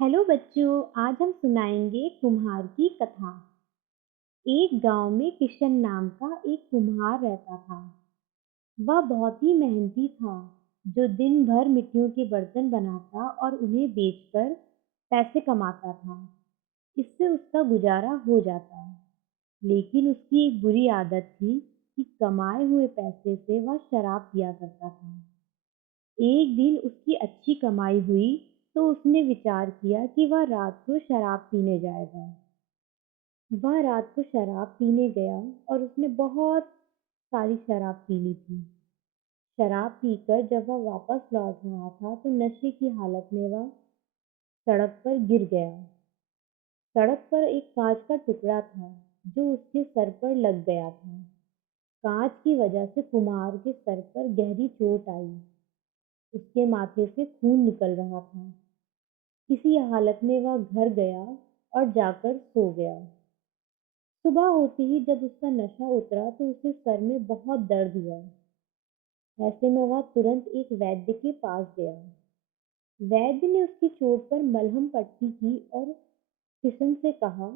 Hello बच्चों, आज हम सुनाएंगे कुम्हार की कथा। एक गांव में किशन नाम का एक कुम्हार रहता था। वह बहुत ही मेहनती था, जो दिन भर मिट्टियों के बर्तन बनाता और उन्हें बेचकर पैसे कमाता था। इससे उसका गुजारा हो जाता। लेकिन उसकी एक बुरी आदत थी कि कमाए हुए पैसे से वह शराब पिया करता था। एक दिन उसकी अच्छी कमाई हुई तो उसने विचार किया कि वह रात को शराब पीने जाएगा। वह रात को शराब पीने गया और उसने बहुत सारी शराब पी ली थी। शराब पीकर जब वह वापस लौट रहा था तो नशे की हालत में वह सड़क पर गिर गया। सड़क पर एक कांच का टुकड़ा था जो उसके सर पर लग गया था। कांच की वजह से कुमार के सर पर गहरी चोट आई। उसके माथे से खून निकल रहा था। इसी हालत में वह घर गया और जाकर सो गया। सुबह होते ही जब उसका नशा उतरा तो उसे सर में बहुत दर्द हुआ। ऐसे में वह तुरंत एक वैद्य के पास गया। वैद्य ने उसकी चोट पर मलहम पट्टी की और किशन से कहा,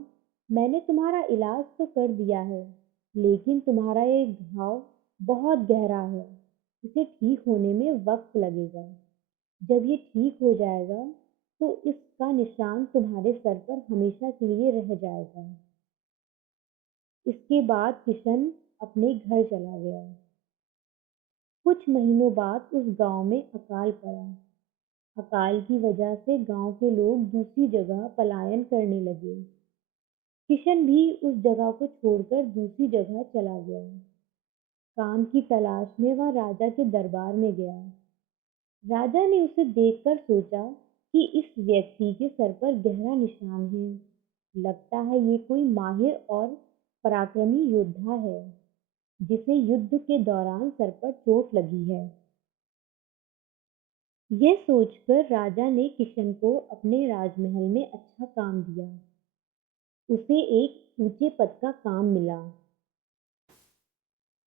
मैंने तुम्हारा इलाज तो कर दिया है, लेकिन तुम्हारा ये घाव बहुत गहरा है। इसे ठीक होने में वक्त लगेगा। जब ये ठीक हो जाएगा तो इसका निशान तुम्हारे सर पर हमेशा के लिए रह जाएगा। इसके बाद किशन अपने घर चला गया। कुछ महीनों बाद उस गांव में अकाल पड़ा। अकाल की वजह से गांव के लोग दूसरी जगह पलायन करने लगे। किशन भी उस जगह को छोड़कर दूसरी जगह चला गया। काम की तलाश में वह राजा के दरबार में गया। राजा ने उसे देखकर सोचा कि इस व्यक्ति के सर पर गहरा निशान है। लगता है ये कोई माहिर और पराक्रमी योद्धा है, जिसे युद्ध के दौरान सर पर चोट लगी है। यह सोचकर राजा ने किशन को अपने राजमहल में अच्छा काम दिया। उसे एक ऊंचे पद का काम मिला।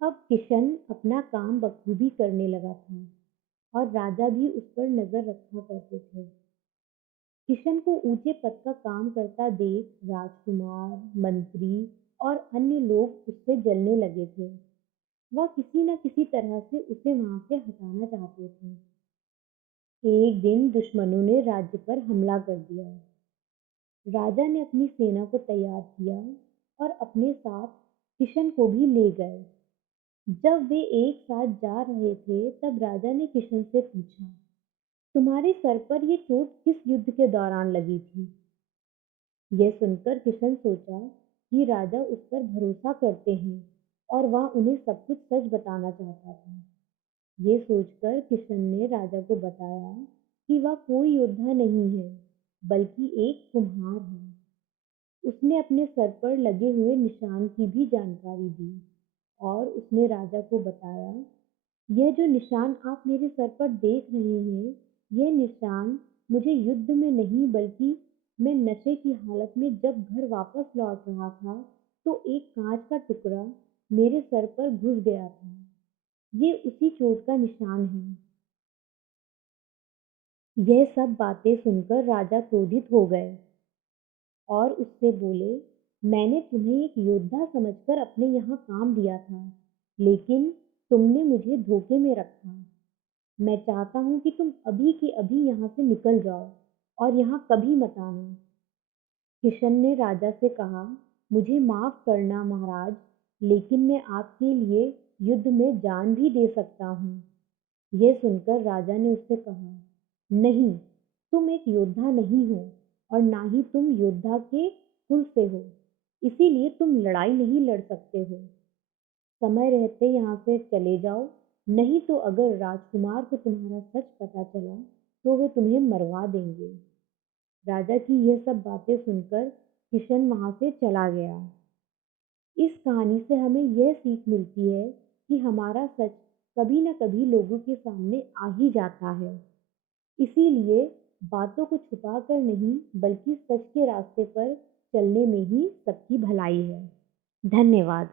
अब किशन अपना काम बखूबी करने लगा था और राजा भी उस पर नजर रखा करते थे। किशन को ऊंचे पद का काम करता देख राजकुमार, मंत्री और अन्य लोग उससे जलने लगे थे। वह किसी न किसी तरह से उसे वहां से हटाना चाहते थे। एक दिन दुश्मनों ने राज्य पर हमला कर दिया। राजा ने अपनी सेना को तैयार किया और अपने साथ किशन को भी ले गए। जब वे एक साथ जा रहे थे तब राजा ने किशन से पूछा, तुम्हारे सर पर ये चोट किस युद्ध के दौरान लगी थी? यह सुनकर किशन सोचा कि राजा उस पर भरोसा करते हैं और वह उन्हें सब कुछ सच बताना चाहता था। ये सोचकर किशन ने राजा को बताया कि वह कोई योद्धा नहीं है, बल्कि एक कुम्हार है। उसने अपने सर पर लगे हुए निशान की भी जानकारी दी और उसने राजा को बताया, यह जो निशान आप मेरे सर पर देख रहे हैं, यह निशान मुझे युद्ध में नहीं बल्कि मैं नशे की हालत में जब घर वापस लौट रहा था तो एक कांच का टुकड़ा मेरे सर पर घुस गया था। ये उसी चोट का निशान है। यह सब बातें सुनकर राजा क्रोधित हो गए और उससे बोले, मैंने तुम्हें एक योद्धा समझकर अपने यहाँ काम दिया था, लेकिन तुमने मुझे धोखे में रखा। मैं चाहता हूँ कि तुम अभी के अभी यहाँ से निकल जाओ और यहाँ कभी मत आना। किशन ने राजा से कहा, मुझे माफ करना महाराज, लेकिन मैं आपके लिए युद्ध में जान भी दे सकता हूँ। यह सुनकर राजा ने उससे कहा, नहीं, तुम एक योद्धा नहीं हो और ना ही तुम योद्धा के कुल से हो, इसीलिए तुम लड़ाई नहीं लड़ सकते हो। समय रहते यहाँ से चले जाओ, नहीं तो अगर राजकुमार को तुम्हारा सच पता चला तो वे तुम्हें मरवा देंगे। राजा की यह सब बातें सुनकर किशन वहां से चला गया। इस कहानी से हमें यह सीख मिलती है कि हमारा सच कभी न कभी लोगों के सामने आ ही जाता है। इसीलिए बातों को छुपा कर नहीं बल्कि सच के रास्ते पर चलने में ही सबकी भलाई है। धन्यवाद।